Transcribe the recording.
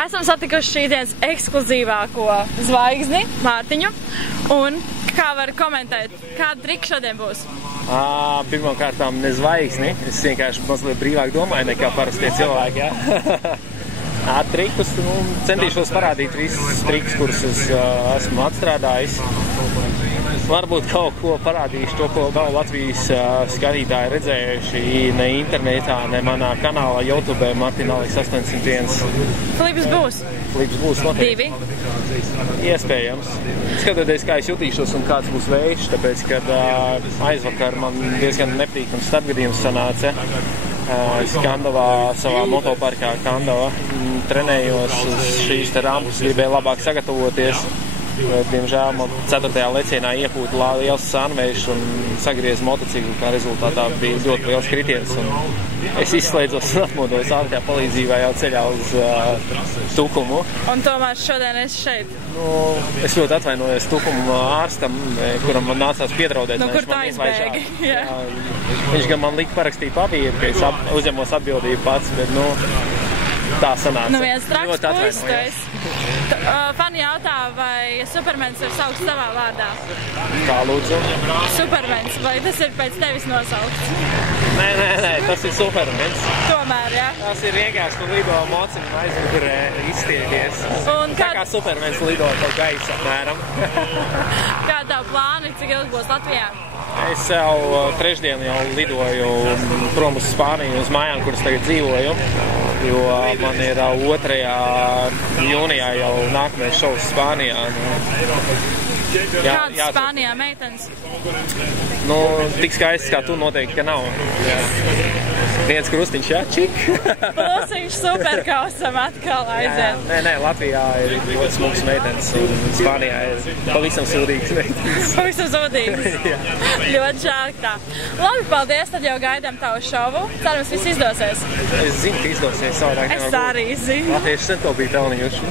Esam satikuši šīdienas ekskluzīvāko zvaigzni, Mārtiņu, un kā var komentēt, kāda trika šodien būs? Pirmkārtām ne zvaigzni, es vienkārši mazliet brīvāk domāju nekā parastie cilvēki, jā. Trikus, centīšos parādīt visus trikus, kurus es esmu atstrādājis. Varbūt kaut ko parādīšu, to, ko vēl Latvijas skatītāji redzējuši ne internetā, ne manā kanālā YouTube Martin Alex 801. Klips būs? Klips būs noteikti. 2? Iespējams. Skatoties, kā es jutīšos un kāds būs vējš, tāpēc, kad aizvakar man diezgan nepatīkams starpgadījums sanāca. Es Kandavā, savā motoparkā Kandava, trenējos uz šīs te rampas, gribēju labāk sagatavoties. Diemžēl man 4. lecienā iepūta liels sānvējš un sagrieza motociklu, kā rezultātā bija ļoti liels kritiens. Es izslēdzos un atmodos ārējā palīdzībā jau ceļā uz Tukumu. Un tomēr šodien esi šeit? Es ļoti atvainojos Tukumu ārstam, kuram man nācās piedraudēt. Kur tā izbēgi? Viņš gan man lika parakstīt papīru, ka es uzņemos atbildību pats, bet tā sanāca. Viens traks puisis tu esi. Fani jautā, vai Supermens ir saukts savā vārdā? Kā lūdzu? Supermens, vai tas ir pēc tevis nosaukts? Nē, tas ir Supermens. Tomēr, jā? Tas ir vienkārši, tu lido mociņu aizmugurē izstieties. Tā kā Supermens lido pa gaisa apmēram. Kāda tavu plāni, cik ilgi būs Latvijā? Es jau trešdien jau lidoju prom uz Spāniju, uz mājām, kuras tagad dzīvoju, jo man ir 2. jūnijā jau nākamais šovs Spānijā. Kādas Spānijā meitenes? Tik skaists kā tu noteikti, ka nav. Viens krustiņš, jā, čik. Plusiņš superkausam atkal aiziet. Nē, Latvijā ir ļoti smuks meitenes un Spānijā ir pavisam sūdīgas meitenes. Pavisam sūdīgas. Ļoti žēl tā. Labi, paldies, tad jau gaidām tavu šovu. Cerams, viss izdosies. Es zinu, ka izdosies savādāk. Es arī zinu. Latvieši sen to bija pelnījuši.